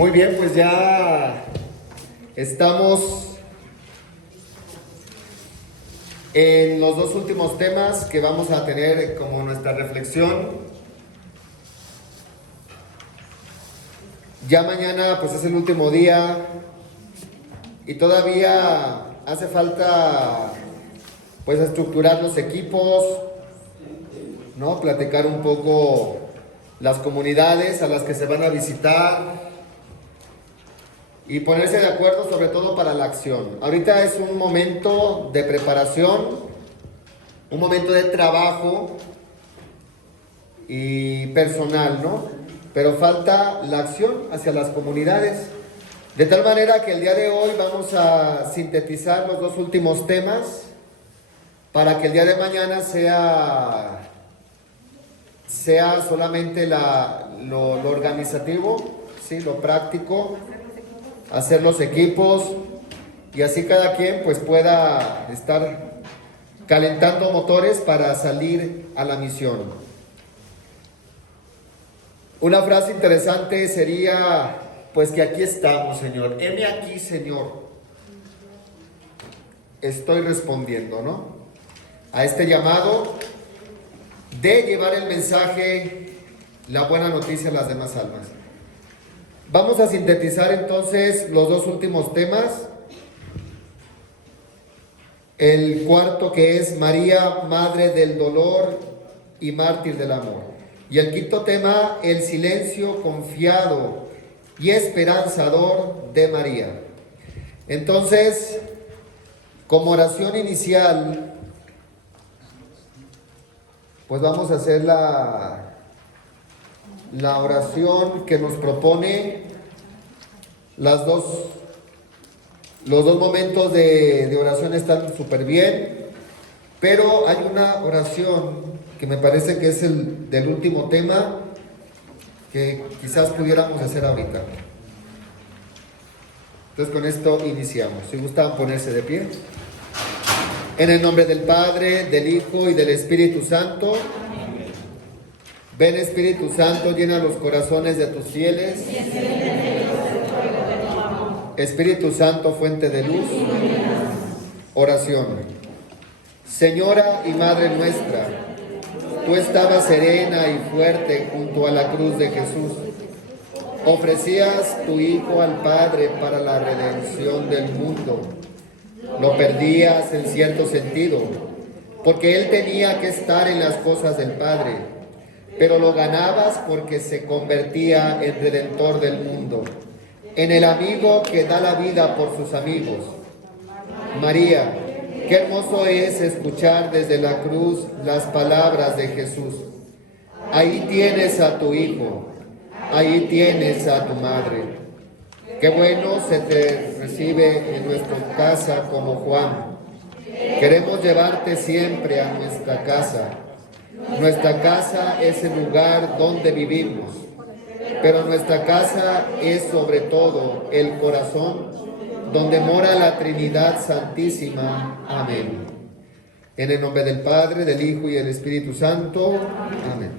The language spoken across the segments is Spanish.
Muy bien, pues ya estamos en los dos últimos temas que vamos a tener como nuestra reflexión. Ya mañana pues es el último día y todavía hace falta pues estructurar los equipos, ¿no? Platicar un poco las comunidades a las que se van a visitar y ponerse de acuerdo sobre todo para la acción. Ahorita es un momento de preparación, un momento de trabajo y personal, ¿no? Pero falta la acción hacia las comunidades. De tal manera que el día de hoy vamos a sintetizar los dos últimos temas para que el día de mañana sea solamente lo organizativo, ¿sí? Lo práctico, hacer los equipos y así cada quien pues pueda estar calentando motores para salir a la misión. Una frase interesante sería pues que aquí estamos, Señor. Heme aquí, Señor. Estoy respondiendo, ¿no? A este llamado de llevar el mensaje, la buena noticia a las demás almas. Vamos a sintetizar entonces los dos últimos temas. El cuarto, que es María, Madre del Dolor y Mártir del Amor. Y el quinto tema, el silencio confiado y esperanzador de María. Entonces, como oración inicial, pues vamos a hacer la oración que nos propone los dos momentos de oración están súper bien, pero hay una oración que me parece que es el del último tema que quizás pudiéramos hacer ahorita. Entonces con esto iniciamos. Si gustan ponerse de pie. En el nombre del Padre, del Hijo y del Espíritu Santo. Ven, Espíritu Santo, llena los corazones de tus fieles. Espíritu Santo, fuente de luz. Oración. Señora y Madre nuestra, tú estabas serena y fuerte junto a la cruz de Jesús. Ofrecías tu Hijo al Padre para la redención del mundo. Lo perdías en cierto sentido, porque Él tenía que estar en las cosas del Padre, pero lo ganabas porque se convertía en Redentor del mundo, en el amigo que da la vida por sus amigos. María, qué hermoso es escuchar desde la cruz las palabras de Jesús. Ahí tienes a tu Hijo, ahí tienes a tu Madre. Qué bueno se te recibe en nuestra casa como Juan. Queremos llevarte siempre a nuestra casa. Nuestra casa es el lugar donde vivimos, pero nuestra casa es sobre todo el corazón donde mora la Trinidad Santísima. Amén. En el nombre del Padre, del Hijo y del Espíritu Santo. Amén.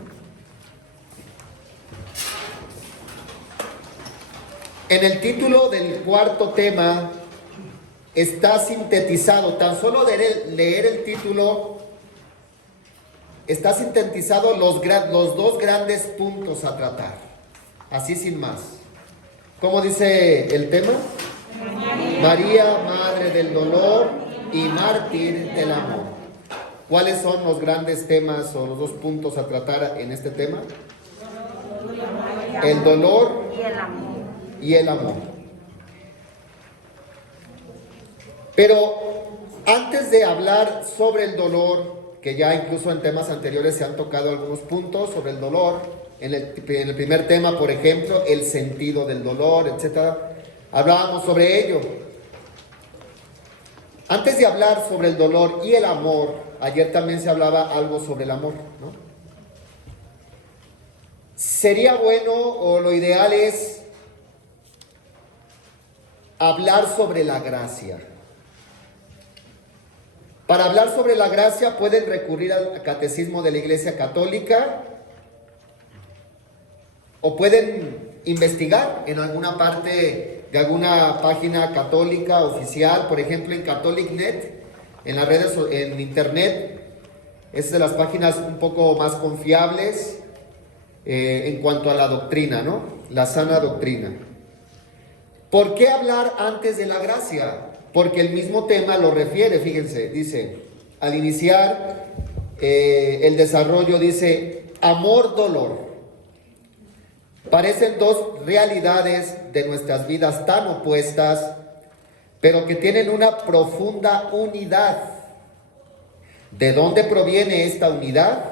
En el título del cuarto tema está sintetizado, tan solo de leer el título, está sintetizado los dos grandes puntos a tratar, así sin más. ¿Cómo dice el tema? María, Madre del Dolor y Mártir del Amor. ¿Cuáles son los grandes temas o los dos puntos a tratar en este tema? El dolor y el amor. Pero antes de hablar sobre el dolor, que ya incluso en temas anteriores se han tocado algunos puntos sobre el dolor, en el primer tema, por ejemplo, el sentido del dolor, etc. Hablábamos sobre ello. Antes de hablar sobre el dolor y el amor, ayer también se hablaba algo sobre el amor, ¿no? Sería bueno, o lo ideal es hablar sobre la gracia. Para hablar sobre la gracia pueden recurrir al Catecismo de la Iglesia Católica o pueden investigar en alguna parte de alguna página católica oficial, por ejemplo en CatholicNet, en las redes, en internet. Es de las páginas un poco más confiables en cuanto a la doctrina, ¿no? La sana doctrina. ¿Por qué hablar antes de la gracia? Porque el mismo tema lo refiere, fíjense, dice, al iniciar el desarrollo, dice, amor-dolor. Parecen dos realidades de nuestras vidas tan opuestas, pero que tienen una profunda unidad. ¿De dónde proviene esta unidad?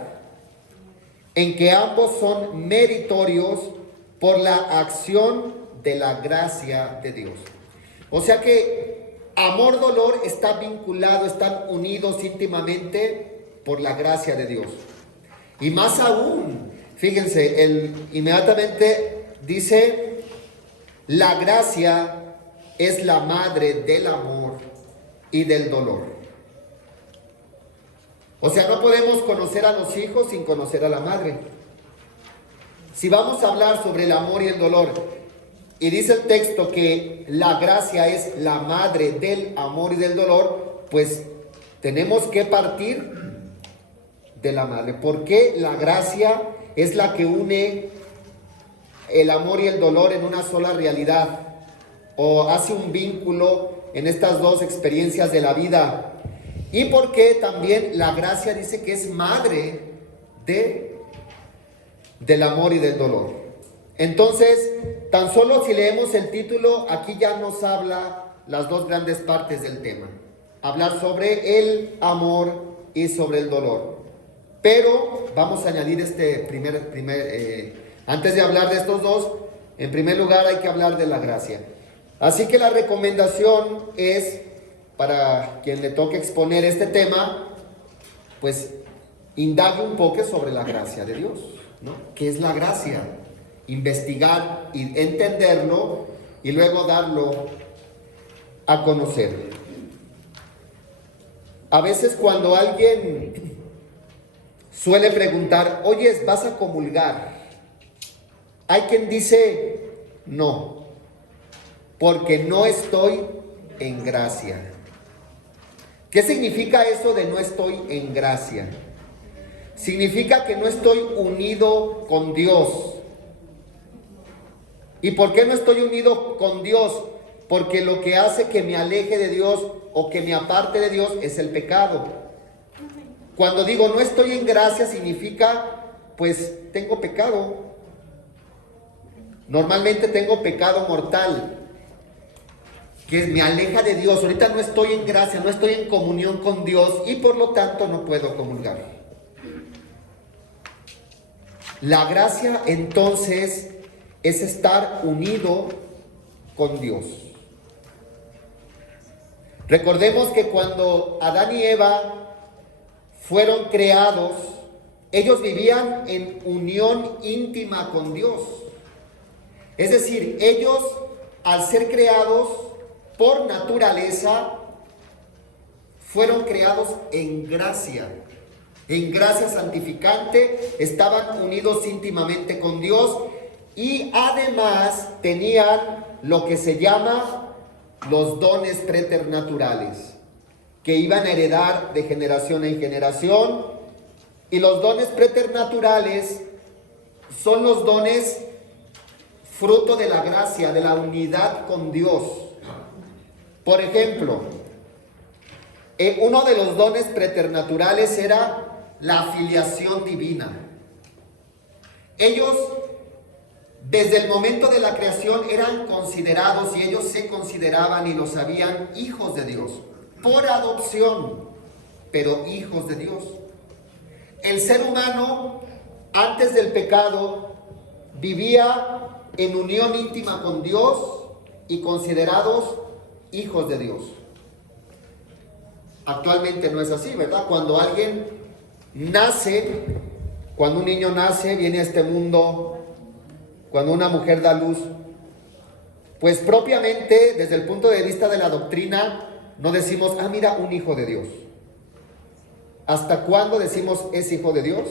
En que ambos son meritorios por la acción de la gracia de Dios. O sea que amor-dolor están vinculados, están unidos íntimamente por la gracia de Dios. Y más aún, fíjense, inmediatamente dice, la gracia es la madre del amor y del dolor. O sea, no podemos conocer a los hijos sin conocer a la madre. Si vamos a hablar sobre el amor y el dolor, y dice el texto que la gracia es la madre del amor y del dolor, pues tenemos que partir de la madre. Porque la gracia es la que une el amor y el dolor en una sola realidad, o hace un vínculo en estas dos experiencias de la vida. Y porque también la gracia dice que es madre del amor y del dolor. Entonces, tan solo si leemos el título, aquí ya nos habla las dos grandes partes del tema. Hablar sobre el amor y sobre el dolor. Pero vamos a añadir antes de hablar de estos dos, en primer lugar hay que hablar de la gracia. Así que la recomendación es, para quien le toque exponer este tema, pues indague un poco sobre la gracia de Dios, ¿no? ¿Qué es la gracia? Investigar y entenderlo y luego darlo a conocer. A veces cuando alguien suele preguntar, oye, ¿vas a comulgar? Hay quien dice, no, porque no estoy en gracia. ¿Qué significa eso de no estoy en gracia? Significa que no estoy unido con Dios. ¿Y por qué no estoy unido con Dios? Porque lo que hace que me aleje de Dios o que me aparte de Dios es el pecado. Cuando digo no estoy en gracia significa, pues tengo pecado. Normalmente tengo pecado mortal, que me aleja de Dios. Ahorita no estoy en gracia, no estoy en comunión con Dios y por lo tanto no puedo comulgar. La gracia entonces es estar unido con Dios. Recordemos que cuando Adán y Eva fueron creados, ellos vivían en unión íntima con Dios. Es decir, ellos al ser creados por naturaleza, fueron creados en gracia santificante, estaban unidos íntimamente con Dios y además tenían lo que se llama los dones preternaturales, que iban a heredar de generación en generación. Y los dones preternaturales son los dones fruto de la gracia, de la unidad con Dios. Por ejemplo, uno de los dones preternaturales era la filiación divina. Ellos, desde el momento de la creación, eran considerados y ellos se consideraban y lo sabían hijos de Dios, por adopción, pero hijos de Dios. El ser humano, antes del pecado, vivía en unión íntima con Dios y considerados hijos de Dios. Actualmente no es así, ¿verdad? Cuando alguien nace, cuando un niño nace, viene a este mundo, cuando una mujer da luz, pues propiamente desde el punto de vista de la doctrina no decimos, mira, un hijo de Dios. ¿Hasta cuándo decimos es hijo de Dios?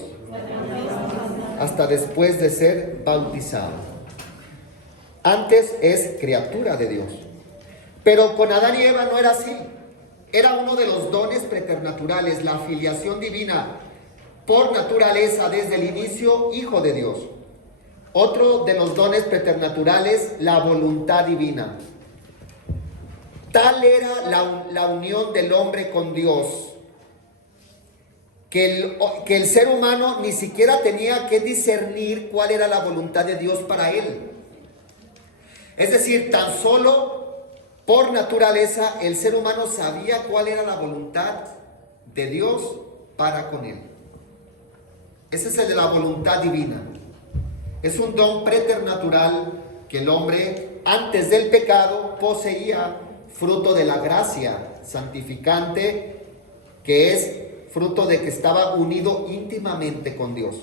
Hasta después de ser bautizado. antes es criatura de Dios. Pero con Adán y Eva no era así. Era uno de los dones preternaturales, la filiación divina, por naturaleza desde el inicio, hijo de Dios. Otro de los dones preternaturales, la voluntad divina. Tal era la unión del hombre con Dios, que el ser humano ni siquiera tenía que discernir cuál era la voluntad de Dios para él. Es decir, tan solo por naturaleza el ser humano sabía cuál era la voluntad de Dios para con él. Ese es el de la voluntad divina. Es un don preternatural que el hombre antes del pecado poseía, fruto de la gracia santificante, que es fruto de que estaba unido íntimamente con Dios.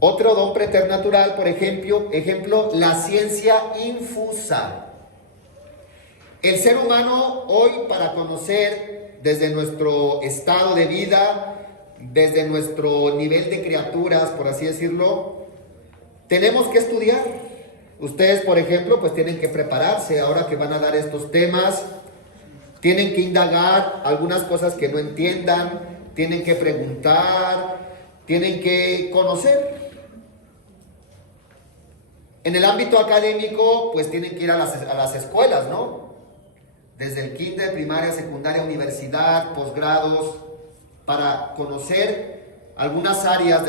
Otro don preternatural, por ejemplo, la ciencia infusa. El ser humano hoy, para conocer desde nuestro estado de vida, desde nuestro nivel de criaturas, por así decirlo, tenemos que estudiar. Ustedes, por ejemplo, pues tienen que prepararse ahora que van a dar estos temas. Tienen que indagar algunas cosas que no entiendan, tienen que preguntar, tienen que conocer. En el ámbito académico, pues tienen que ir a las escuelas, ¿no? Desde el kinder, primaria, secundaria, universidad, posgrados, para conocer algunas áreas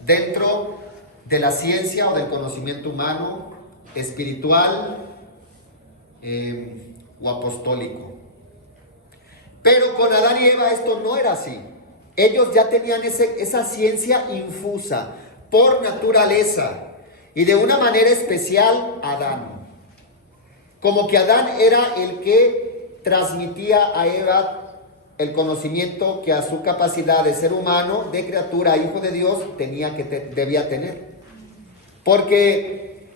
dentro de la ciencia o del conocimiento humano, espiritual o apostólico. Pero con Adán y Eva esto no era así. Ellos ya tenían esa ciencia infusa por naturaleza y de una manera especial Adán. Como que Adán era el que transmitía a Eva el conocimiento que a su capacidad de ser humano, de criatura, hijo de Dios, debía tener. Porque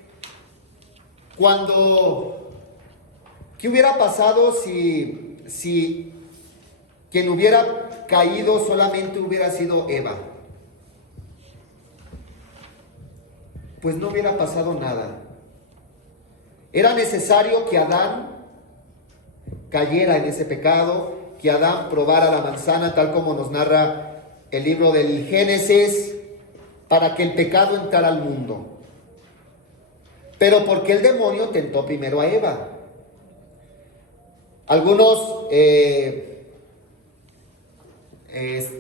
¿qué hubiera pasado si quien hubiera caído solamente hubiera sido Eva? Pues no hubiera pasado nada. Era necesario que Adán cayera en ese pecado, que Adán probara la manzana, tal como nos narra el libro del Génesis, para que el pecado entrara al mundo. Pero ¿por qué el demonio tentó primero a Eva? Algunos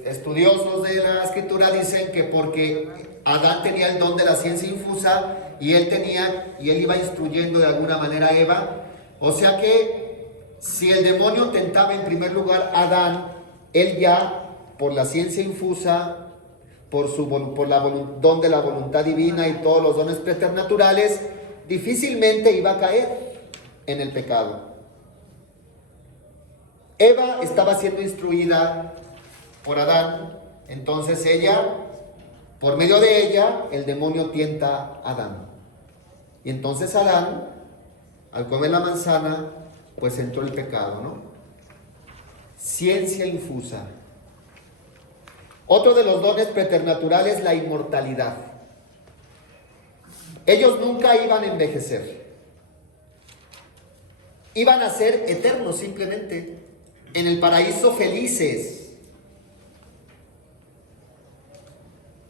estudiosos de la escritura dicen que porque Adán tenía el don de la ciencia infusa y él iba instruyendo de alguna manera a Eva, o sea que si el demonio tentaba en primer lugar a Adán, él ya por la ciencia infusa, por don de la voluntad divina y todos los dones preternaturales, difícilmente iba a caer en el pecado. Eva estaba siendo instruida por Adán, entonces por medio de ella, el demonio tienta a Adán. Y entonces Adán, al comer la manzana, pues entró el pecado, ¿no? Ciencia infusa. Otro de los dones preternaturales, la inmortalidad. Ellos nunca iban a envejecer. Iban a ser eternos simplemente. En el paraíso felices.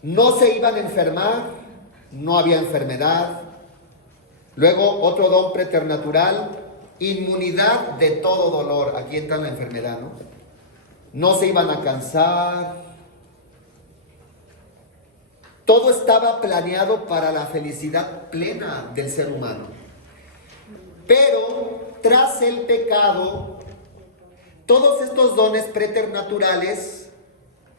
No se iban a enfermar, no había enfermedad. Luego, otro don preternatural, inmunidad de todo dolor. Aquí entra la enfermedad, ¿no? No se iban a cansar. Todo estaba planeado para la felicidad plena del ser humano. Pero tras el pecado, todos estos dones preternaturales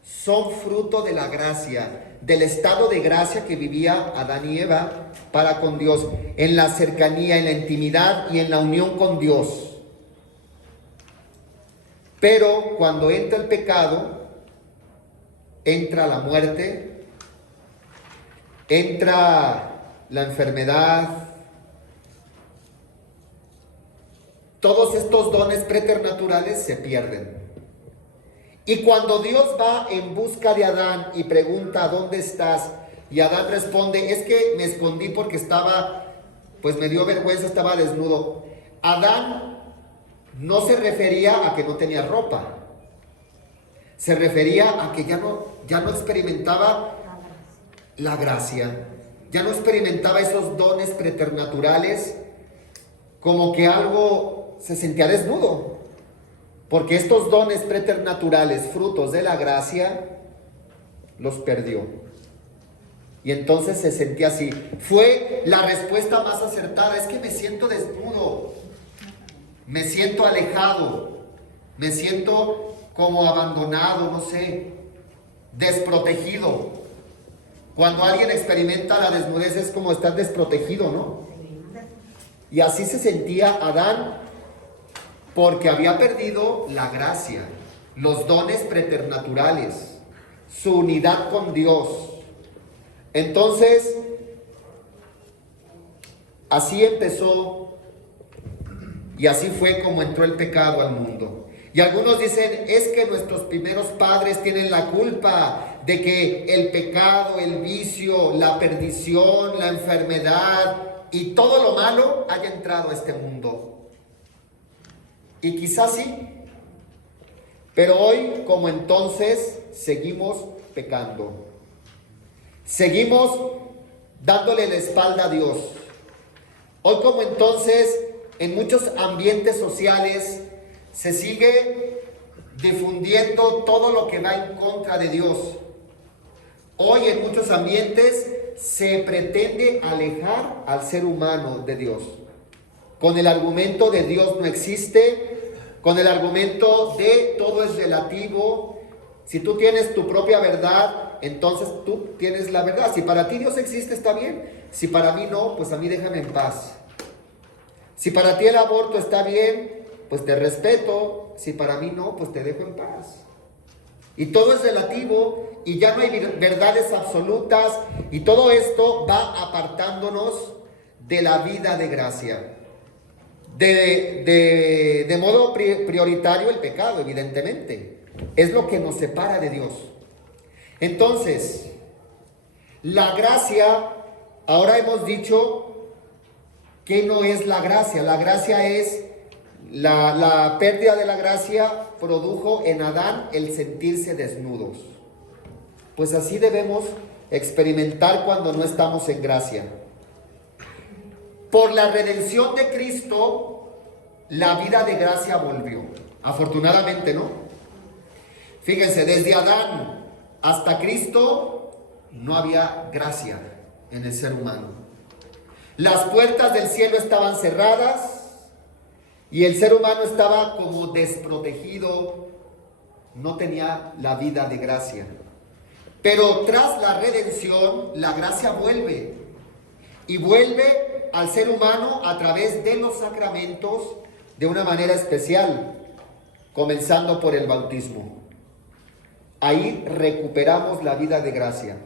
son fruto de la gracia, del estado de gracia que vivía Adán y Eva para con Dios, en la cercanía, en la intimidad y en la unión con Dios. Pero cuando entra el pecado, entra la muerte, entra la enfermedad. Todos estos dones preternaturales se pierden. Y cuando Dios va en busca de Adán y pregunta, ¿dónde estás? Y Adán responde, es que me escondí porque estaba pues me dio vergüenza, estaba desnudo. Adán no se refería a que no tenía ropa, se refería a que ya no experimentaba la gracia, ya no experimentaba esos dones preternaturales, como que algo se sentía desnudo, porque estos dones preternaturales, frutos de la gracia, los perdió. Y entonces se sentía así. Fue la respuesta más acertada: es que me siento desnudo, me siento alejado, me siento como abandonado, no sé, desprotegido. Cuando alguien experimenta la desnudez es como estar desprotegido, ¿no? Y así se sentía Adán, porque había perdido la gracia, los dones preternaturales, su unidad con Dios. Entonces, así empezó y así fue como entró el pecado al mundo. Y algunos dicen, es que nuestros primeros padres tienen la culpa de que el pecado, el vicio, la perdición, la enfermedad y todo lo malo haya entrado a este mundo. Y quizás sí, pero hoy como entonces seguimos pecando. Seguimos dándole la espalda a Dios. Hoy como entonces en muchos ambientes sociales se sigue difundiendo todo lo que va en contra de Dios. Hoy en muchos ambientes se pretende alejar al ser humano de Dios, con el argumento de Dios no existe, con el argumento de todo es relativo. Si tú tienes tu propia verdad, entonces tú tienes la verdad. Si para ti Dios existe, está bien. Si para mí no, pues a mí déjame en paz. Si para ti el aborto está bien, pues te respeto. Si para mí no, pues te dejo en paz. Y todo es relativo y ya no hay verdades absolutas, y todo esto va apartándonos de la vida de gracia. De modo prioritario el pecado, evidentemente. Es lo que nos separa de Dios. Entonces, la gracia, ahora hemos dicho que no es la gracia. La gracia es, la pérdida de la gracia produjo en Adán el sentirse desnudos. Pues así debemos experimentar cuando no estamos en gracia. Por la redención de Cristo, la vida de gracia volvió. Afortunadamente, ¿no? Fíjense, desde Adán hasta Cristo no había gracia en el ser humano. Las puertas del cielo estaban cerradas y el ser humano estaba como desprotegido, no tenía la vida de gracia. Pero tras la redención, la gracia vuelve. Y vuelve al ser humano a través de los sacramentos de una manera especial, comenzando por el bautismo. Ahí recuperamos la vida de gracia.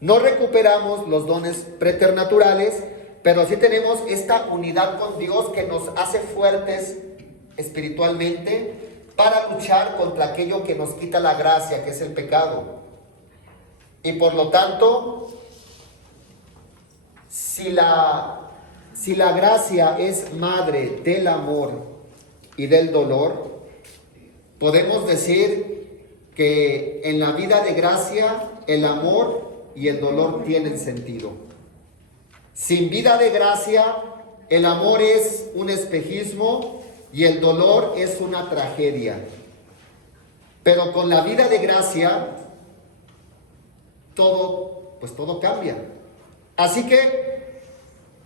No recuperamos los dones preternaturales, pero sí tenemos esta unidad con Dios que nos hace fuertes espiritualmente para luchar contra aquello que nos quita la gracia, que es el pecado. Y por lo tanto, si la gracia es madre del amor y del dolor, podemos decir que en la vida de gracia el amor y el dolor tienen sentido. Sin vida de gracia, el amor es un espejismo y el dolor es una tragedia. Pero con la vida de gracia, todo cambia. Así que,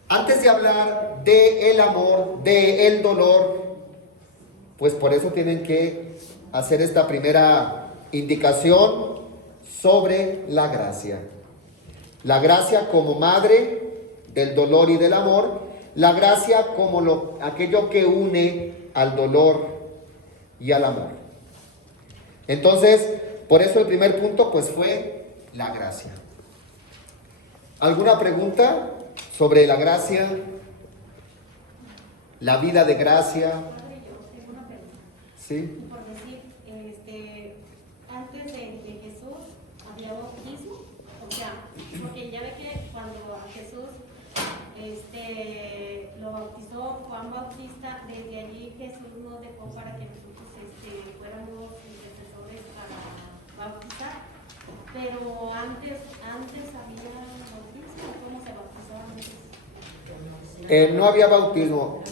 antes de hablar del amor, del dolor, pues por eso tienen que hacer esta primera indicación sobre la gracia. La gracia como madre del dolor y del amor, la gracia como aquello que une al dolor y al amor. Entonces, por eso el primer punto pues fue la gracia. ¿Alguna pregunta sobre la gracia? La vida de gracia. Padre, yo tengo una pregunta. ¿Sí? Por decir, antes de Jesús había bautismo, o sea, porque ya ve que cuando a Jesús lo bautizó Juan Bautista. Desde allí Jesús nos dejó para que nosotros fuéramos intercesores para bautizar. Pero antes había bautismo. ¿Cómo se bautizaba antes? No había bautismo.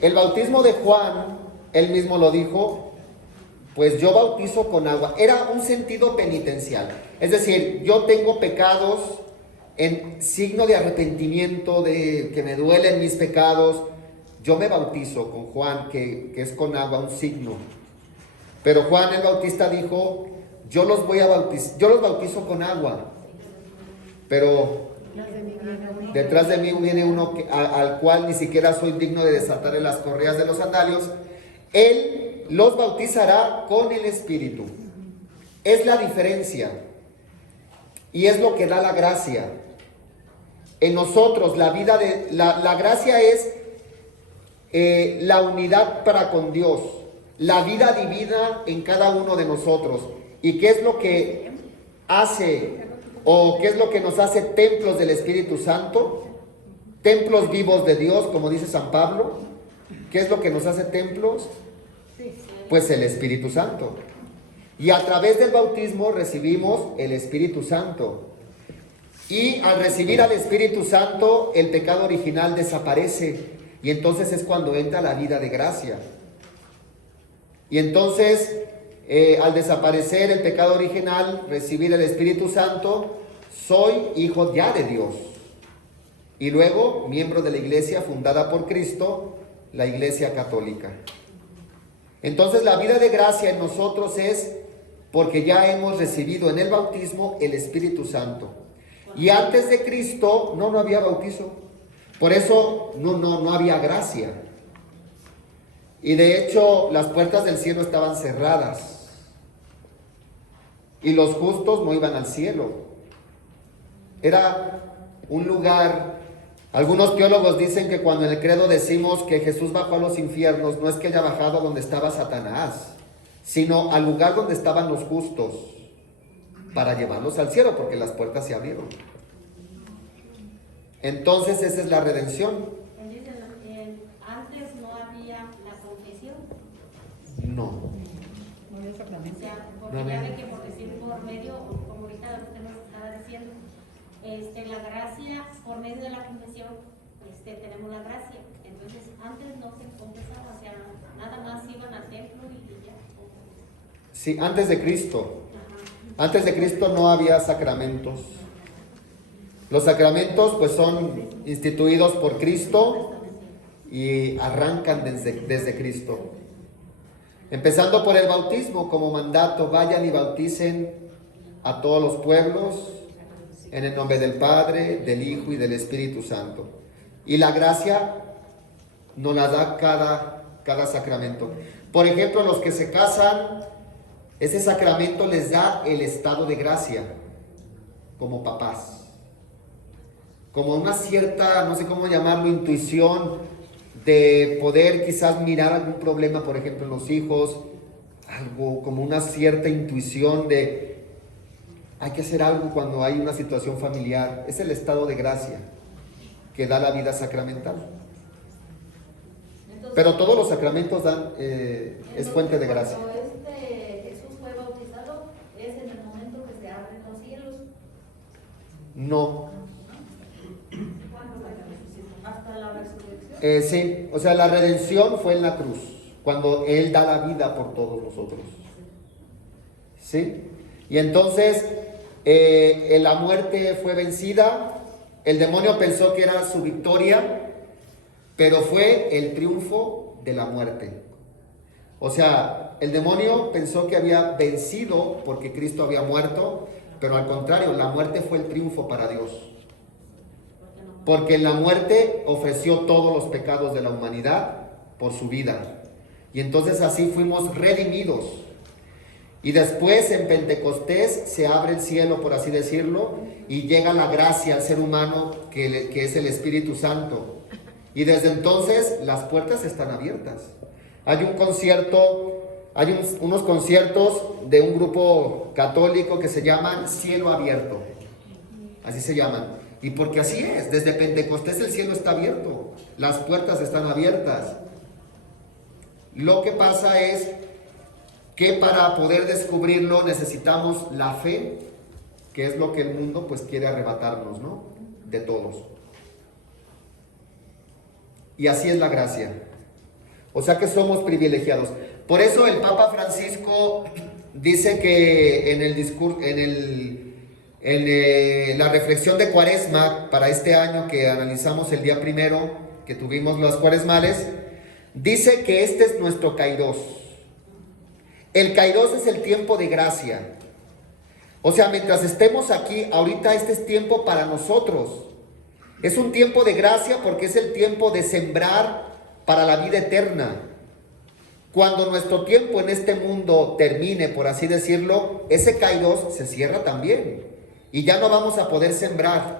El bautismo de Juan, él mismo lo dijo, pues yo bautizo con agua. Era un sentido penitencial. Es decir, yo tengo pecados en signo de arrepentimiento, de que me duelen mis pecados. Yo me bautizo con Juan, que es con agua, un signo. Pero Juan el Bautista dijo, yo los bautizo con agua. Pero detrás de mí viene uno al cual ni siquiera soy digno de desatarle las correas de los sandalios. Él los bautizará con el Espíritu. Es la diferencia. Y es lo que da la gracia. En nosotros, la gracia es la unidad para con Dios. La vida divina en cada uno de nosotros. ¿Y qué es lo que hace o qué es lo que nos hace templos del Espíritu Santo? Templos vivos de Dios, como dice San Pablo. ¿Qué es lo que nos hace templos? Pues el Espíritu Santo. Y a través del bautismo recibimos el Espíritu Santo. Y al recibir al Espíritu Santo, el pecado original desaparece. Y entonces es cuando entra la vida de gracia. Y entonces, al desaparecer el pecado original, recibir el Espíritu Santo, soy hijo ya de Dios. Y luego, miembro de la iglesia fundada por Cristo, la Iglesia Católica. Entonces, la vida de gracia en nosotros es porque ya hemos recibido en el bautismo el Espíritu Santo. Y antes de Cristo no había bautizo. Por eso no había gracia. Y de hecho las puertas del cielo estaban cerradas. Y los justos no iban al cielo. Era un lugar. Algunos teólogos dicen que cuando en el credo decimos que Jesús bajó a los infiernos, no es que haya bajado a donde estaba Satanás, sino al lugar donde estaban los justos, para llevarlos al cielo, porque las puertas se abrieron. Entonces esa es la redención. Antes no había la confesión. No. O sea, porque ya ve que por decir por medio, como ahorita usted nos estaba diciendo, la gracia, por medio de la confesión, tenemos la gracia. Entonces antes no se confesaba, o sea, nada más iban al templo y ya. Sí, antes de Cristo. Antes de Cristo no había sacramentos. Los sacramentos pues son instituidos por Cristo y arrancan desde Cristo. Empezando por el bautismo como mandato, vayan y bauticen a todos los pueblos en el nombre del Padre, del Hijo y del Espíritu Santo. Y la gracia nos la da cada sacramento. Por ejemplo, los que se casan, ese sacramento les da el estado de gracia como papás. Como una cierta, no sé cómo llamarlo, intuición de poder quizás mirar algún problema, por ejemplo, en los hijos, algo como una cierta intuición de hay que hacer algo cuando hay una situación familiar. Es el estado de gracia que da la vida sacramental. Entonces, pero todos los sacramentos dan, es fuente de gracia. Cuando Jesús fue bautizado, ¿es en el momento que se abren los cielos? No. Hasta la resurrección. Sí, o sea, la redención fue en la cruz, cuando Él da la vida por todos nosotros. ¿Sí? Y entonces, la muerte fue vencida, el demonio pensó que era su victoria, pero fue el triunfo de la muerte. O sea, el demonio pensó que había vencido porque Cristo había muerto, pero al contrario, la muerte fue el triunfo para Dios. Porque en la muerte ofreció todos los pecados de la humanidad por su vida. Y entonces así fuimos redimidos. Y después en Pentecostés se abre el cielo, por así decirlo, y llega la gracia al ser humano que es el Espíritu Santo. Y desde entonces las puertas están abiertas. Hay un concierto, unos conciertos de un grupo católico que se llaman Cielo Abierto. Así se llaman. Y porque así es, desde Pentecostés el cielo está abierto, las puertas están abiertas. Lo que pasa es que para poder descubrirlo necesitamos la fe, que es lo que el mundo pues quiere arrebatarnos, ¿no? De todos. Y así es la gracia. O sea que somos privilegiados. Por eso el Papa Francisco dice que en el discurso, la reflexión de Cuaresma para este año que analizamos el día primero, que tuvimos los cuaresmales, dice que este es nuestro Kairos. El Kairos es el tiempo de gracia. O sea, mientras estemos aquí, ahorita este es tiempo para nosotros. Es un tiempo de gracia porque es el tiempo de sembrar para la vida eterna. Cuando nuestro tiempo en este mundo termine, por así decirlo, ese Kairos se cierra también. Y ya no vamos a poder sembrar,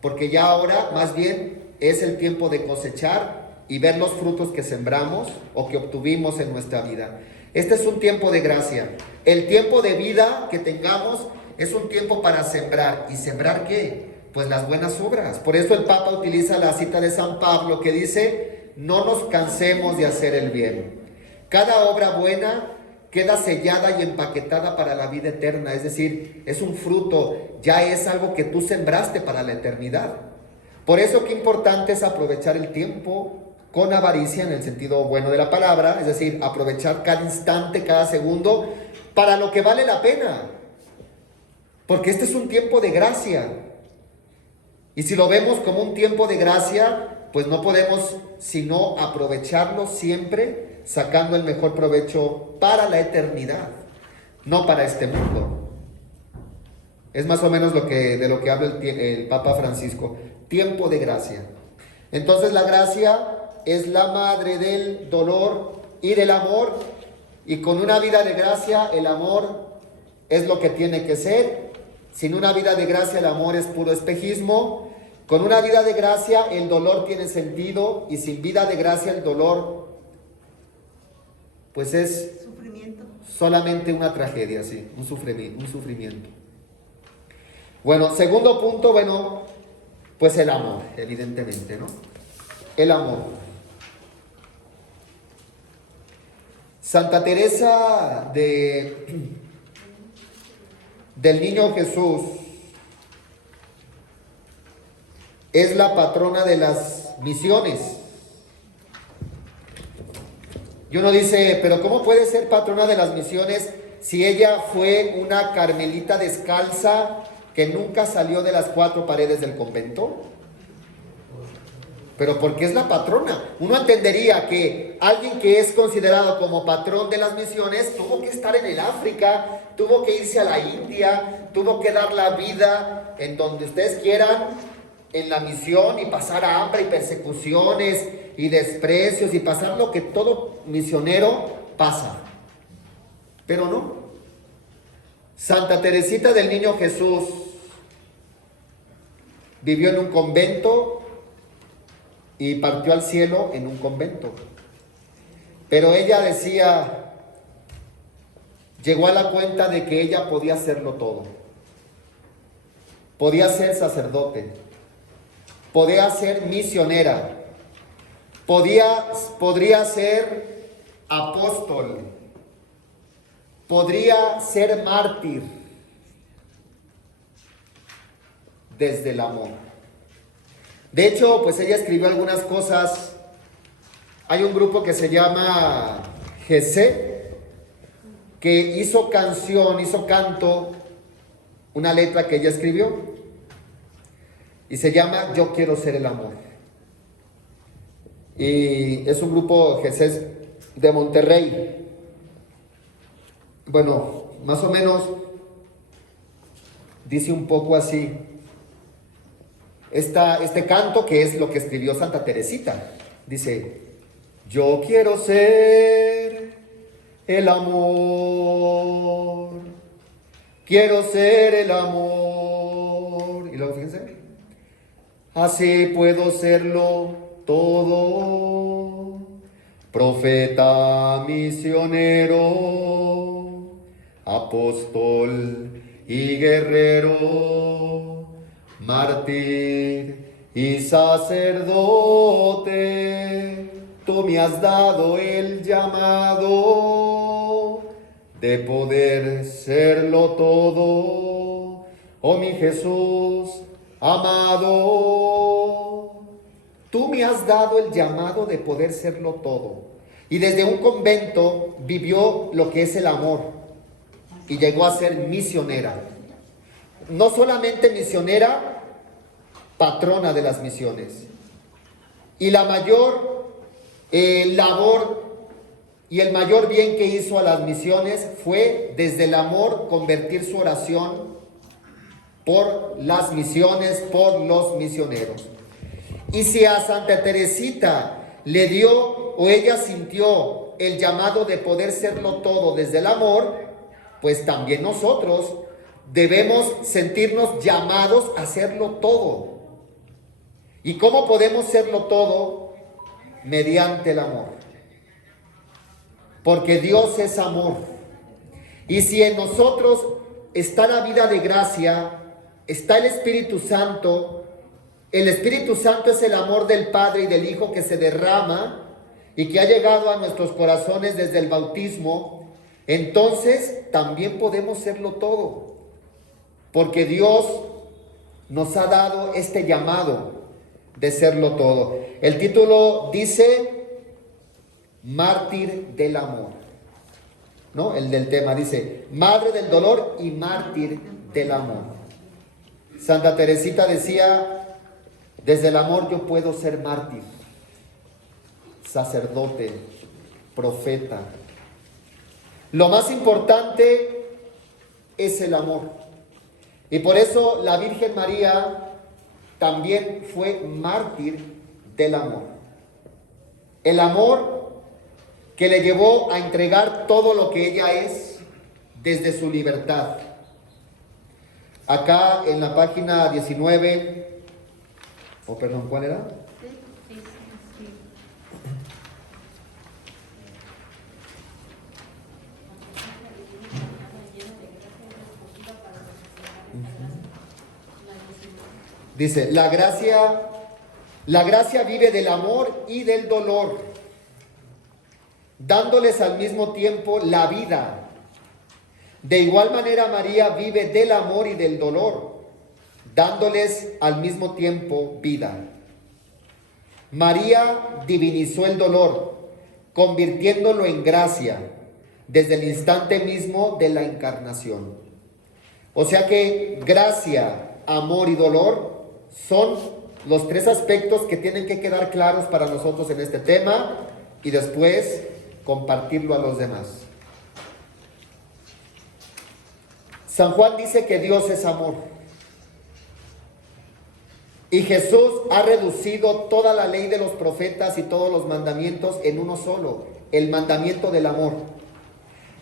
porque ya ahora más bien es el tiempo de cosechar y ver los frutos que sembramos o que obtuvimos en nuestra vida. Este es un tiempo de gracia. El tiempo de vida que tengamos es un tiempo para sembrar. ¿Y sembrar qué? Pues las buenas obras. Por eso el Papa utiliza la cita de San Pablo que dice: no nos cansemos de hacer el bien. Cada obra buena queda sellada y empaquetada para la vida eterna. Es decir, es un fruto, ya es algo que tú sembraste para la eternidad. Por eso qué importante es aprovechar el tiempo con avaricia en el sentido bueno de la palabra, es decir, aprovechar cada instante, cada segundo, para lo que vale la pena. Porque este es un tiempo de gracia. Y si lo vemos como un tiempo de gracia, pues no podemos sino aprovecharlo siempre, sacando el mejor provecho para la eternidad, no para este mundo. Es más o menos de lo que habla el Papa Francisco. Tiempo de gracia. Entonces la gracia es la madre del dolor y del amor, y con una vida de gracia el amor es lo que tiene que ser. Sin una vida de gracia el amor es puro espejismo. Con una vida de gracia el dolor tiene sentido, y sin vida de gracia el dolor pues es Sufrimiento. solamente una tragedia, sí, un sufrimiento. Bueno, segundo punto, pues el amor, evidentemente, ¿no? El amor. Santa Teresa del Niño Jesús es la patrona de las misiones. Y uno dice, pero ¿cómo puede ser patrona de las misiones si ella fue una carmelita descalza que nunca salió de las 4 paredes del convento? Pero porque es la patrona. Uno entendería que alguien que es considerado como patrón de las misiones tuvo que estar en el África, tuvo que irse a la India, tuvo que dar la vida en donde ustedes quieran en la misión y pasar hambre y persecuciones y desprecios y pasar lo que todo misionero pasa. Pero no. Santa Teresita del Niño Jesús vivió en un convento y partió al cielo en un convento. Pero ella decía, llegó a la cuenta de que ella podía hacerlo todo. Podía ser sacerdote, podía ser misionera, podría ser apóstol, podría ser mártir desde el amor. De hecho, pues ella escribió algunas cosas. Hay un grupo que se llama GC, que hizo canto, una letra que ella escribió, y se llama Yo quiero ser el amor. Y es un grupo GC de Monterrey. Bueno, más o menos dice un poco así. Este canto, que es lo que escribió Santa Teresita, dice: yo quiero ser el amor, quiero ser el amor. Y luego fíjense, así puedo serlo todo, profeta, misionero, apóstol y guerrero. mártir y sacerdote, tú me has dado el llamado de poder serlo todo, oh mi Jesús amado. Tú me has dado el llamado de poder serlo todo. Y desde un convento vivió lo que es el amor y llegó a ser misionera. No solamente misionera, patrona de las misiones. Y la mayor labor y el mayor bien que hizo a las misiones fue desde el amor convertir su oración por las misiones, por los misioneros. Y si a Santa Teresita le dio o ella sintió el llamado de poder serlo todo desde el amor, pues también nosotros debemos sentirnos llamados a serlo todo. ¿Y cómo podemos serlo todo? Mediante el amor. Porque Dios es amor. Y si en nosotros está la vida de gracia, está el Espíritu Santo es el amor del Padre y del Hijo que se derrama y que ha llegado a nuestros corazones desde el bautismo, entonces también podemos serlo todo. Porque Dios nos ha dado este llamado de serlo todo. El título dice mártir del amor, ¿no? El del tema dice madre del dolor y mártir del amor. Santa Teresita decía, desde el amor yo puedo ser mártir, sacerdote, profeta. Lo más importante es el amor. Y por eso la Virgen María también fue mártir del amor. El amor que le llevó a entregar todo lo que ella es desde su libertad. Acá en la página 19, ¿cuál era? Dice, la gracia vive del amor y del dolor, dándoles al mismo tiempo la vida. De igual manera María vive del amor y del dolor, dándoles al mismo tiempo vida. María divinizó el dolor, convirtiéndolo en gracia, desde el instante mismo de la encarnación. O sea que gracia, amor y dolor son los tres aspectos que tienen que quedar claros para nosotros en este tema y después compartirlo a los demás. San Juan dice que Dios es amor. Y Jesús ha reducido toda la ley de los profetas y todos los mandamientos en uno solo, el mandamiento del amor.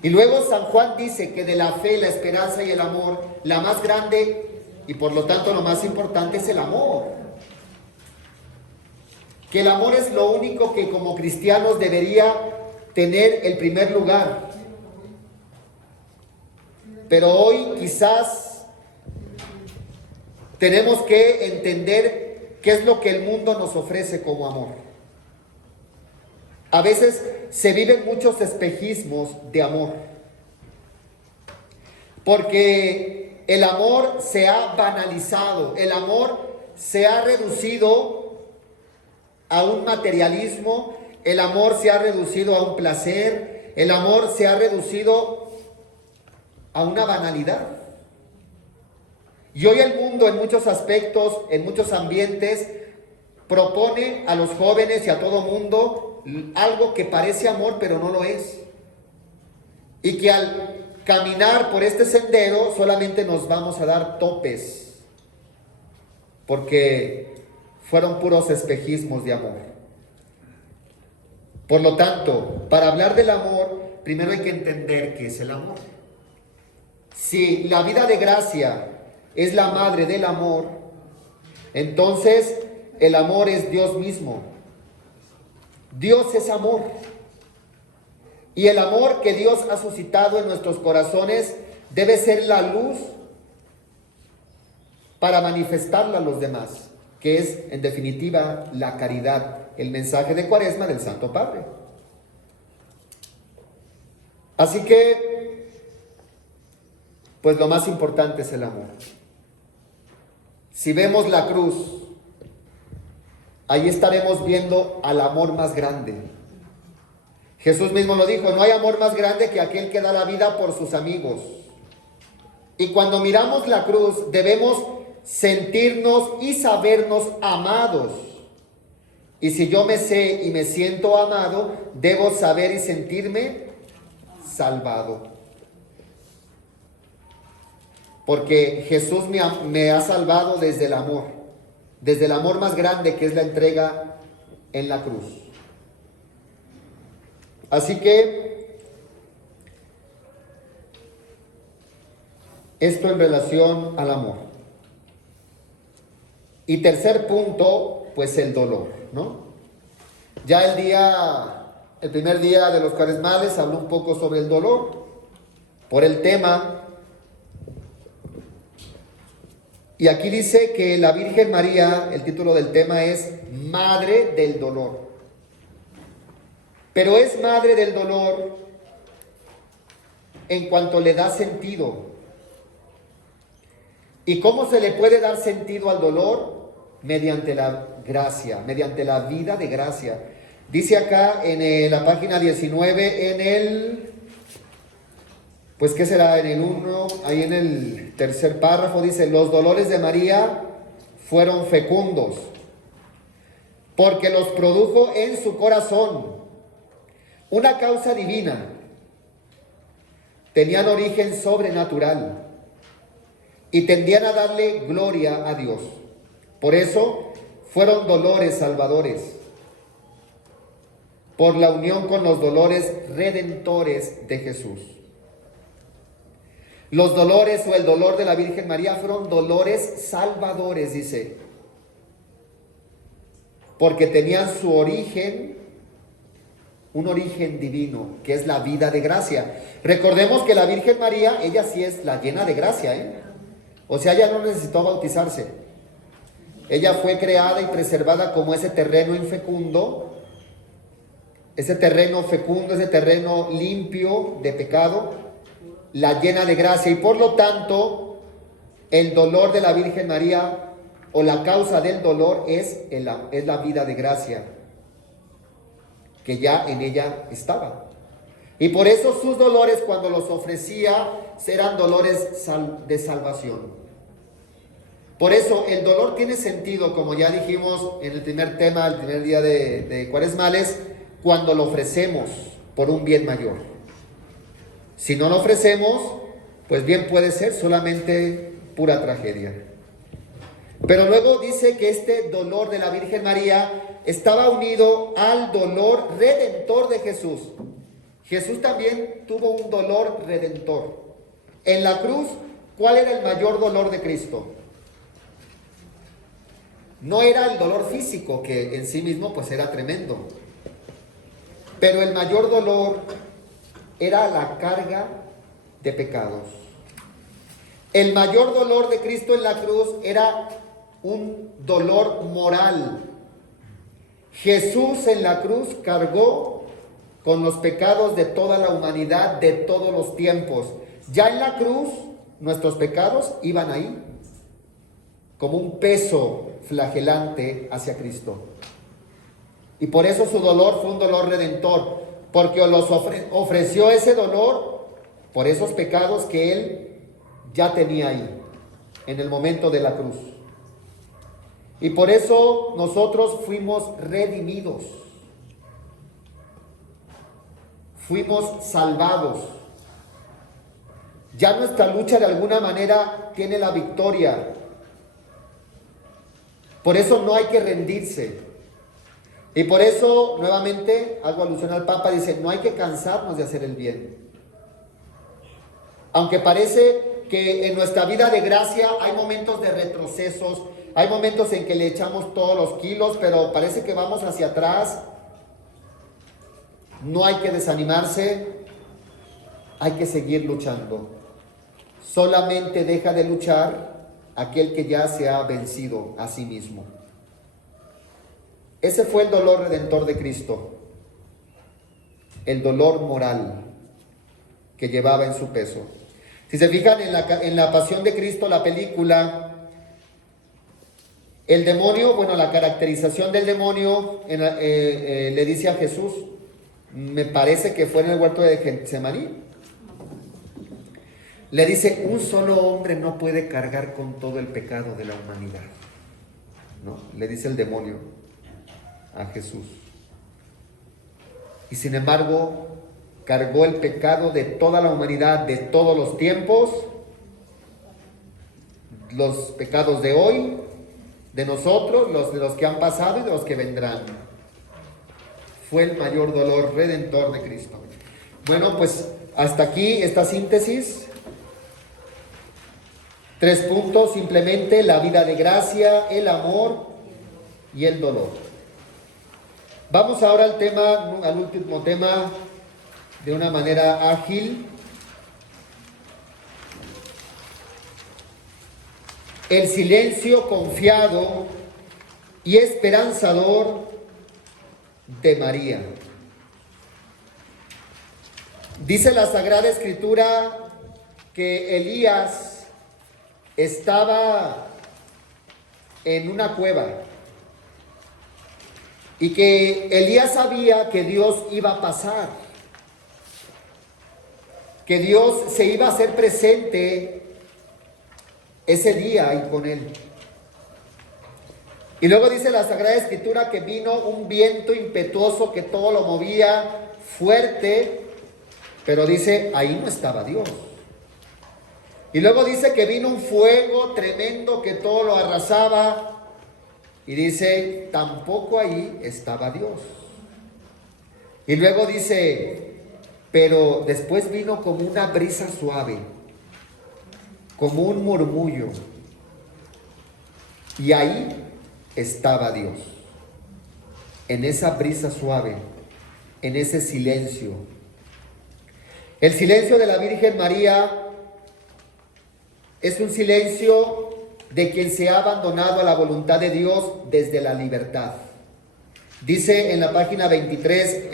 Y luego San Juan dice que de la fe, la esperanza y el amor, la más grande y por lo tanto lo más importante es el amor. Que el amor es lo único que como cristianos debería tener el primer lugar. Pero hoy quizás tenemos que entender qué es lo que el mundo nos ofrece como amor. A veces se viven muchos espejismos de amor. Porque el amor se ha banalizado, el amor se ha reducido a un materialismo, el amor se ha reducido a un placer, el amor se ha reducido a una banalidad. Y hoy el mundo en muchos aspectos, en muchos ambientes, propone a los jóvenes y a todo mundo algo que parece amor pero no lo es. Y que al caminar por este sendero solamente nos vamos a dar topes, porque fueron puros espejismos de amor. Por lo tanto, para hablar del amor, primero hay que entender qué es el amor. Si la vida de gracia es la madre del amor, entonces el amor es Dios mismo. Dios es amor. Y el amor que Dios ha suscitado en nuestros corazones debe ser la luz para manifestarla a los demás, que es en definitiva la caridad, el mensaje de Cuaresma del Santo Padre. Así que, pues lo más importante es el amor. Si vemos la cruz, ahí estaremos viendo al amor más grande. Jesús mismo lo dijo, no hay amor más grande que aquel que da la vida por sus amigos. Y cuando miramos la cruz, debemos sentirnos y sabernos amados. Y si yo me sé y me siento amado, debo saber y sentirme salvado. Porque Jesús me ha salvado desde el amor más grande, que es la entrega en la cruz. Así que esto en relación al amor. Y tercer punto, pues el dolor, ¿no? Ya el primer día de los Cuaresmales habló un poco sobre el dolor, por el tema. Y aquí dice que la Virgen María, el título del tema es Madre del Dolor. Pero es Madre del Dolor en cuanto le da sentido. ¿Y cómo se le puede dar sentido al dolor? Mediante la gracia, mediante la vida de gracia. Dice acá en la página 19, pues ¿qué será? En el 1, ahí en el tercer párrafo dice, los dolores de María fueron fecundos, porque los produjo en su corazón una causa divina. Tenían origen sobrenatural y tendían a darle gloria a Dios. Por eso fueron dolores salvadores, por la unión con los dolores redentores de Jesús. Los dolores o el dolor de la Virgen María fueron dolores salvadores, dice, porque tenían su origen, un origen divino, que es la vida de gracia. Recordemos que la Virgen María, ella sí es la llena de gracia, ¿eh? O sea, ella no necesitó bautizarse. Ella fue creada y preservada como ese terreno infecundo, ese terreno fecundo, ese terreno limpio de pecado, la llena de gracia. Y por lo tanto, el dolor de la Virgen María, o la causa del dolor, es la vida de gracia, que ya en ella estaba. Y por eso sus dolores, cuando los ofrecía, eran dolores de salvación. Por eso el dolor tiene sentido, como ya dijimos en el primer tema, el primer día de Cuaresmales, cuando lo ofrecemos por un bien mayor. Si no lo ofrecemos, pues bien puede ser solamente pura tragedia. Pero luego dice que este dolor de la Virgen María estaba unido al dolor redentor de Jesús. Jesús también tuvo un dolor redentor. En la cruz, ¿cuál era el mayor dolor de Cristo? No era el dolor físico, que en sí mismo pues era tremendo. Pero el mayor dolor era la carga de pecados. El mayor dolor de Cristo en la cruz era un dolor moral. Jesús en la cruz cargó con los pecados de toda la humanidad de todos los tiempos. Ya en la cruz nuestros pecados iban ahí, como un peso flagelante hacia Cristo. Y por eso su dolor fue un dolor redentor, porque los ofreció ese dolor por esos pecados que Él ya tenía ahí, en el momento de la cruz. Y por eso nosotros fuimos redimidos, fuimos salvados. Ya nuestra lucha de alguna manera tiene la victoria. Por eso no hay que rendirse. Y por eso, nuevamente, hago alusión al Papa, dice, no hay que cansarnos de hacer el bien. Aunque parece que en nuestra vida de gracia hay momentos de retrocesos, hay momentos en que le echamos todos los kilos, pero parece que vamos hacia atrás. No hay que desanimarse, hay que seguir luchando. Solamente deja de luchar aquel que ya se ha vencido a sí mismo. Ese fue el dolor redentor de Cristo, el dolor moral que llevaba en su peso. Si se fijan en la Pasión de Cristo, la película, el demonio, bueno, la caracterización del demonio le dice a Jesús, me parece que fue en el huerto de Getsemaní, le dice, un solo hombre no puede cargar con todo el pecado de la humanidad. ¿No? Le dice el demonio a Jesús. Y sin embargo, cargó el pecado de toda la humanidad, de todos los tiempos, los pecados de hoy, de nosotros, de los que han pasado y de los que vendrán. Fue el mayor dolor redentor de Cristo. Bueno, pues hasta aquí esta síntesis. 3 puntos, simplemente la vida de gracia, el amor y el dolor. Vamos ahora al último tema, de una manera ágil. El silencio confiado y esperanzador de María. Dice la Sagrada Escritura que Elías estaba en una cueva y que Elías sabía que Dios iba a pasar, que Dios se iba a hacer presente ese día ahí con él. Y luego dice la Sagrada Escritura que vino un viento impetuoso que todo lo movía fuerte, pero dice, ahí no estaba Dios. Y luego dice que vino un fuego tremendo que todo lo arrasaba. Y dice, tampoco ahí estaba Dios. Y luego dice, pero después vino como una brisa suave, como un murmullo. Y ahí estaba Dios. En esa brisa suave, en ese silencio. El silencio de la Virgen María es un silencio de quien se ha abandonado a la voluntad de Dios desde la libertad. Dice en la página 23,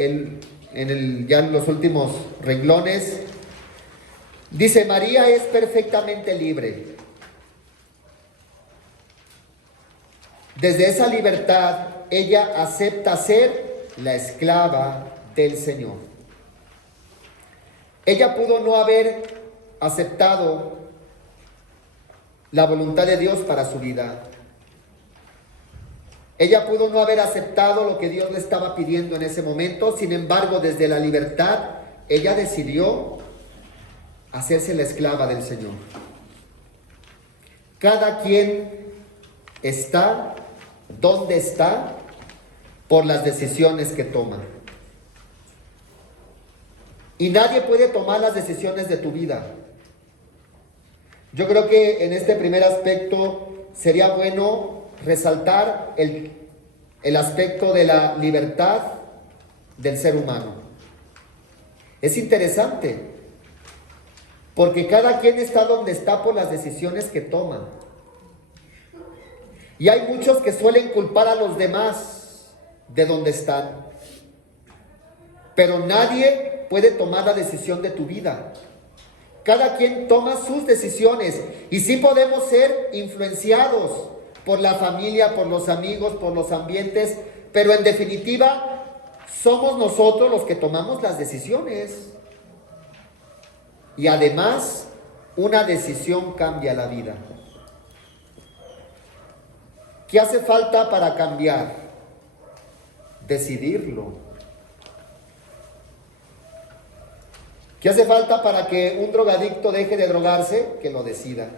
ya en los últimos renglones, dice, María es perfectamente libre. Desde esa libertad, ella acepta ser la esclava del Señor. Ella pudo no haber aceptado la voluntad de Dios para su vida. Ella pudo no haber aceptado lo que Dios le estaba pidiendo en ese momento. Sin embargo, desde la libertad, ella decidió hacerse la esclava del Señor. Cada quien está donde está por las decisiones que toma. Y nadie puede tomar las decisiones de tu vida. Yo creo que en este primer aspecto sería bueno resaltar el aspecto de la libertad del ser humano. Es interesante, porque cada quien está donde está por las decisiones que toma. Y hay muchos que suelen culpar a los demás de donde están. Pero nadie puede tomar la decisión de tu vida. Cada quien toma sus decisiones y sí podemos ser influenciados por la familia, por los amigos, por los ambientes, pero en definitiva somos nosotros los que tomamos las decisiones. Y además, una decisión cambia la vida. ¿Qué hace falta para cambiar? Decidirlo. ¿Qué hace falta para que un drogadicto deje de drogarse? Que lo decida.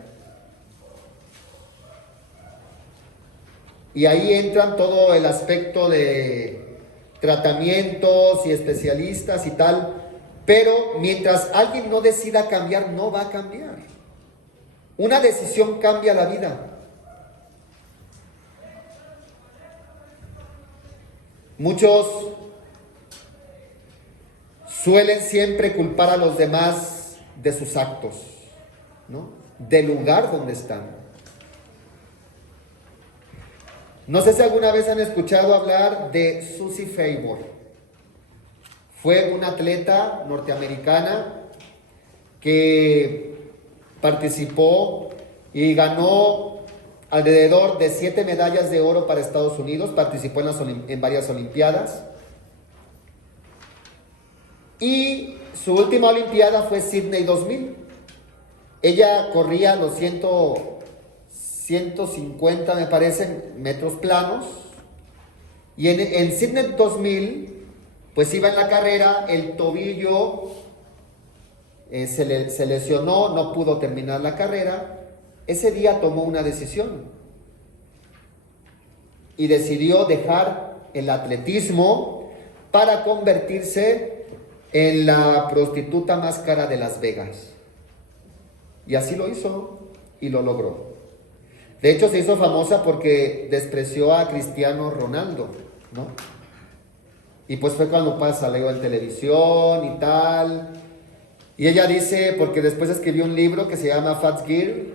Y ahí entran todo el aspecto de tratamientos y especialistas y tal. Pero mientras alguien no decida cambiar, no va a cambiar. Una decisión cambia la vida. Muchos suelen siempre culpar a los demás de sus actos, ¿no? Del lugar donde están. No sé si alguna vez han escuchado hablar de Susie Favor. Fue una atleta norteamericana que participó y ganó alrededor de 7 medallas de oro para Estados Unidos. Participó en varias olimpiadas. Y su última olimpiada fue Sydney 2000. Ella corría los 150, me parece, metros planos. Y en Sydney 2000, pues iba en la carrera, el tobillo se lesionó, no pudo terminar la carrera. Ese día tomó una decisión y decidió dejar el atletismo para convertirse en la prostituta más cara de Las Vegas. Y así lo hizo y lo logró. De hecho, se hizo famosa porque despreció a Cristiano Ronaldo, ¿no? Y pues fue cuando salió en televisión y tal. Y ella dice, porque después escribió un libro que se llama Fat Girl.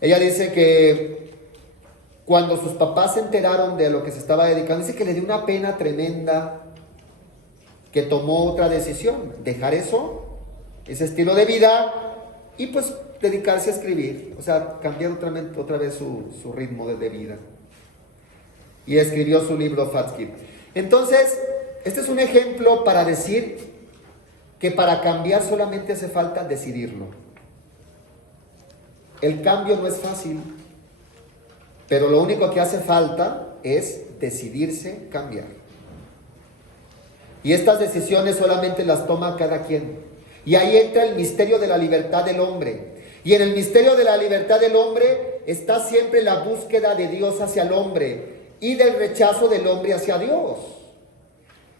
Ella dice que cuando sus papás se enteraron de lo que se estaba dedicando, dice que le dio una pena tremenda, que tomó otra decisión, dejar eso, ese estilo de vida, y pues dedicarse a escribir, o sea, cambiar otra vez su ritmo de vida. Y escribió su libro Fat Kid. Entonces, este es un ejemplo para decir que para cambiar solamente hace falta decidirlo. El cambio no es fácil, pero lo único que hace falta es decidirse cambiar. Y estas decisiones solamente las toma cada quien. Y ahí entra el misterio de la libertad del hombre. Y en el misterio de la libertad del hombre está siempre la búsqueda de Dios hacia el hombre y del rechazo del hombre hacia Dios.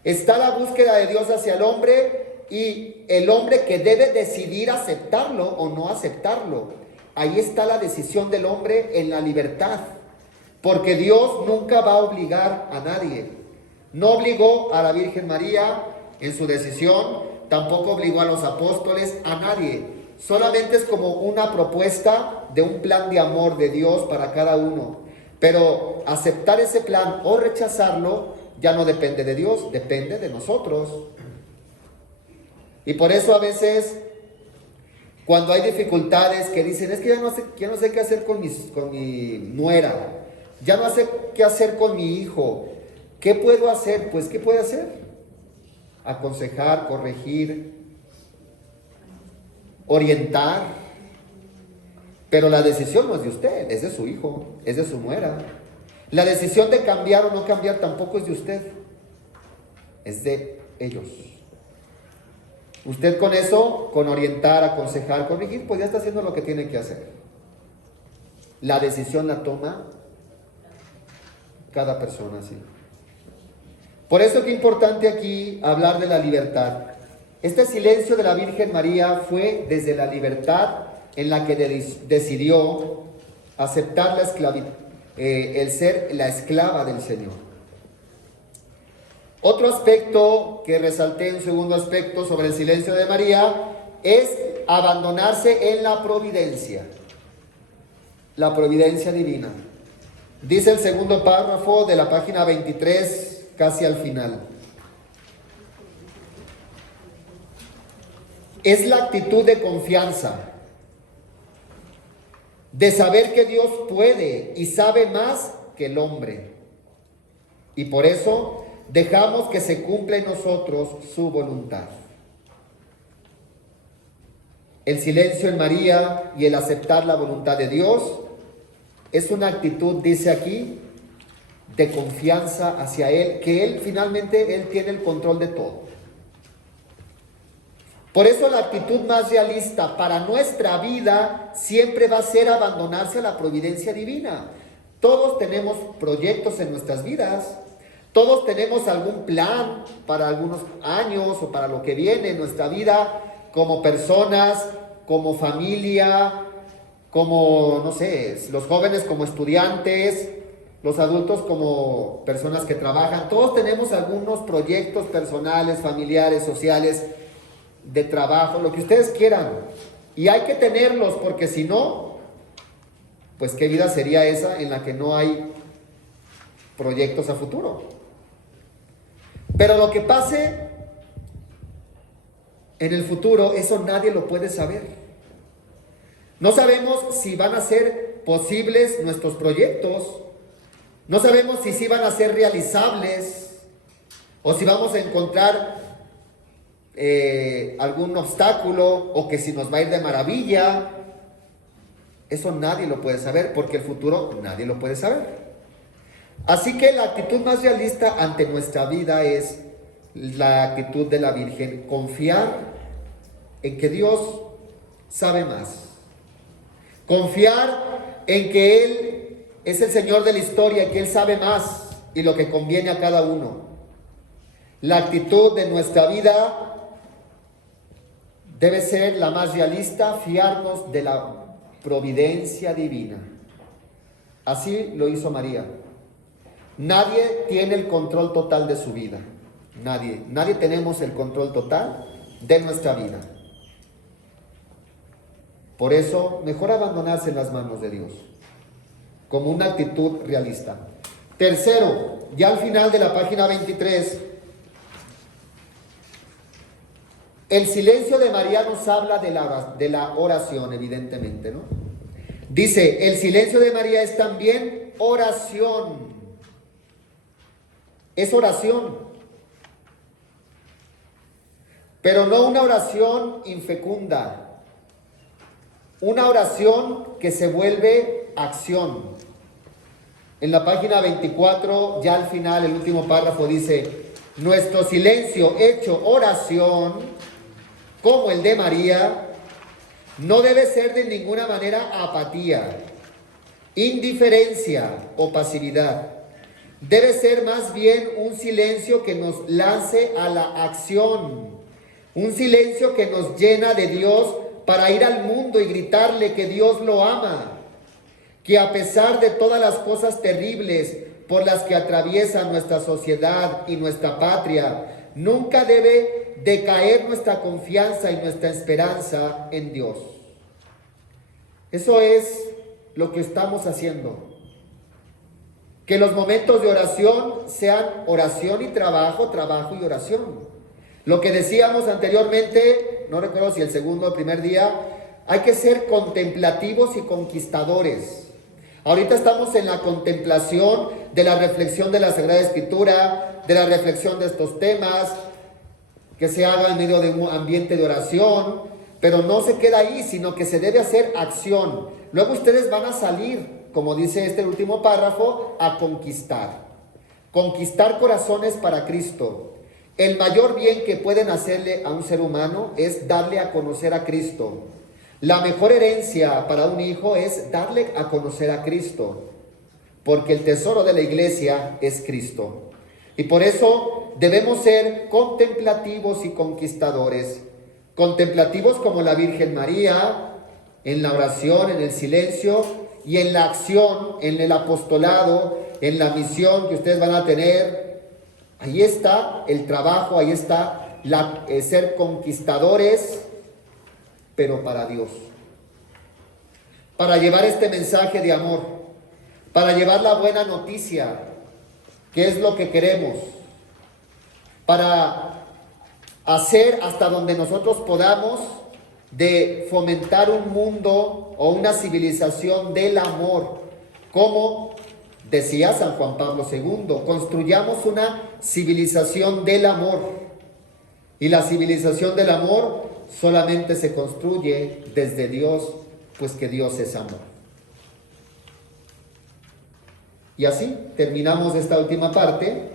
Está la búsqueda de Dios hacia el hombre y el hombre que debe decidir aceptarlo o no aceptarlo. Ahí está la decisión del hombre en la libertad. Porque Dios nunca va a obligar a nadie. No obligó a la Virgen María en su decisión, tampoco obligó a los apóstoles, a nadie. Solamente es como una propuesta de un plan de amor de Dios para cada uno. Pero aceptar ese plan o rechazarlo ya no depende de Dios, depende de nosotros. Y por eso a veces, cuando hay dificultades que dicen, es que ya no sé qué hacer con mi nuera, ya no sé qué hacer con mi hijo, ¿qué puedo hacer? Pues, ¿qué puede hacer? Aconsejar, corregir, orientar. Pero la decisión no es de usted, es de su hijo, es de su nuera. La decisión de cambiar o no cambiar tampoco es de usted, es de ellos. Usted con eso, con orientar, aconsejar, corregir, pues ya está haciendo lo que tiene que hacer. La decisión la toma cada persona, sí. Por eso que es importante aquí hablar de la libertad. Este silencio de la Virgen María fue desde la libertad en la que decidió aceptar la esclavitud, el ser la esclava del Señor. Otro aspecto que resalté, un segundo aspecto sobre el silencio de María, es abandonarse en la providencia divina. Dice el segundo párrafo de la página 23, casi al final. Es la actitud de confianza, de saber que Dios puede y sabe más que el hombre. Y por eso dejamos que se cumpla en nosotros su voluntad. El silencio en María y el aceptar la voluntad de Dios es una actitud, dice aquí, de confianza hacia Él, que Él finalmente tiene el control de todo. Por eso la actitud más realista para nuestra vida siempre va a ser abandonarse a la providencia divina. Todos tenemos proyectos en nuestras vidas, todos tenemos algún plan para algunos años o para lo que viene en nuestra vida, como personas, como familia, como, no sé, los jóvenes como estudiantes, los adultos como personas que trabajan. Todos tenemos algunos proyectos personales, familiares, sociales, de trabajo, lo que ustedes quieran. Y hay que tenerlos, porque si no, pues qué vida sería esa en la que no hay proyectos a futuro. Pero lo que pase en el futuro, eso nadie lo puede saber. No sabemos si van a ser posibles nuestros proyectos. No sabemos si sí van a ser realizables o si vamos a encontrar algún obstáculo o que si nos va a ir de maravilla. Eso nadie lo puede saber porque el futuro nadie lo puede saber. Así que la actitud más realista ante nuestra vida es la actitud de la Virgen, confiar en que Dios sabe más, confiar en que Él es el Señor de la historia, que Él sabe más y lo que conviene a cada uno. La actitud de nuestra vida debe ser la más realista, fiarnos de la providencia divina. Así lo hizo María. Nadie tiene el control total de su vida. Nadie tenemos el control total de nuestra vida. Por eso, mejor abandonarse en las manos de Dios, como una actitud realista. Tercero, ya al final de la página 23, el silencio de María nos habla de la oración, evidentemente, ¿no? Dice, el silencio de María es también oración. Es oración. Pero no una oración infecunda. Una oración que se vuelve acción. En la página 24, ya al final, el último párrafo dice, nuestro silencio hecho oración, como el de María, no debe ser de ninguna manera apatía, indiferencia o pasividad. Debe ser más bien un silencio que nos lance a la acción, un silencio que nos llena de Dios para ir al mundo y gritarle que Dios lo ama, que a pesar de todas las cosas terribles por las que atraviesa nuestra sociedad y nuestra patria, nunca debe decaer nuestra confianza y nuestra esperanza en Dios. Eso es lo que estamos haciendo. Que los momentos de oración sean oración y trabajo, trabajo y oración. Lo que decíamos anteriormente, no recuerdo si el segundo o el primer día, hay que ser contemplativos y conquistadores. Ahorita estamos en la contemplación de la reflexión de la Sagrada Escritura, de la reflexión de estos temas, que se haga en medio de un ambiente de oración, pero no se queda ahí, sino que se debe hacer acción. Luego ustedes van a salir, como dice este último párrafo, a conquistar. Conquistar corazones para Cristo. El mayor bien que pueden hacerle a un ser humano es darle a conocer a Cristo. La mejor herencia para un hijo es darle a conocer a Cristo, porque el tesoro de la iglesia es Cristo. Y por eso debemos ser contemplativos y conquistadores. Contemplativos como la Virgen María, en la oración, en el silencio y en la acción, en el apostolado, en la misión que ustedes van a tener. Ahí está el trabajo, ahí está ser conquistadores, pero para Dios. Para llevar este mensaje de amor, para llevar la buena noticia, que es lo que queremos, para hacer hasta donde nosotros podamos de fomentar un mundo o una civilización del amor, como decía San Juan Pablo II, construyamos una civilización del amor. Y la civilización del amor solamente se construye desde Dios, pues que Dios es amor. Y así terminamos esta última parte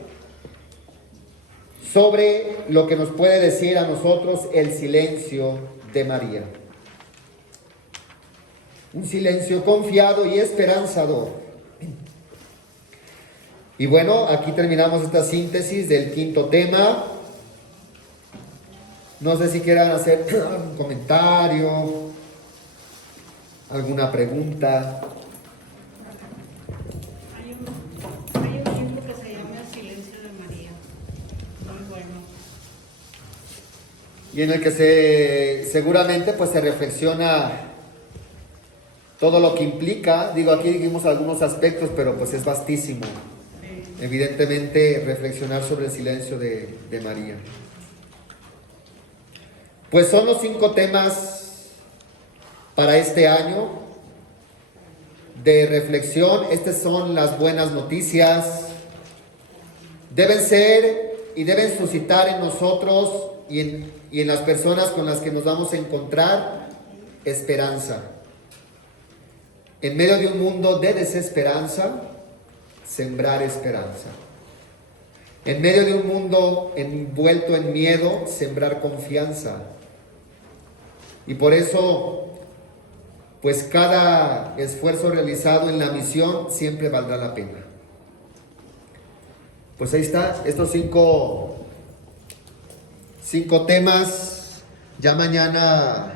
sobre lo que nos puede decir a nosotros el silencio de María. Un silencio confiado y esperanzador. Y bueno, aquí terminamos esta síntesis del quinto tema. No sé si quieran hacer algún comentario, alguna pregunta. Hay un libro que se llama El silencio de María, muy bueno. Y en el que seguramente pues se reflexiona todo lo que implica. Digo, aquí dijimos algunos aspectos, pero pues es vastísimo. Sí. evidentemente reflexionar sobre el silencio de María. Pues son los 5 temas para este año de reflexión. Estas son las buenas noticias. Deben ser y deben suscitar en nosotros y en las personas con las que nos vamos a encontrar esperanza. En medio de un mundo de desesperanza, sembrar esperanza. En medio de un mundo envuelto en miedo, sembrar confianza. Y por eso, pues cada esfuerzo realizado en la misión siempre valdrá la pena. Pues ahí está, estos 5 temas. Ya mañana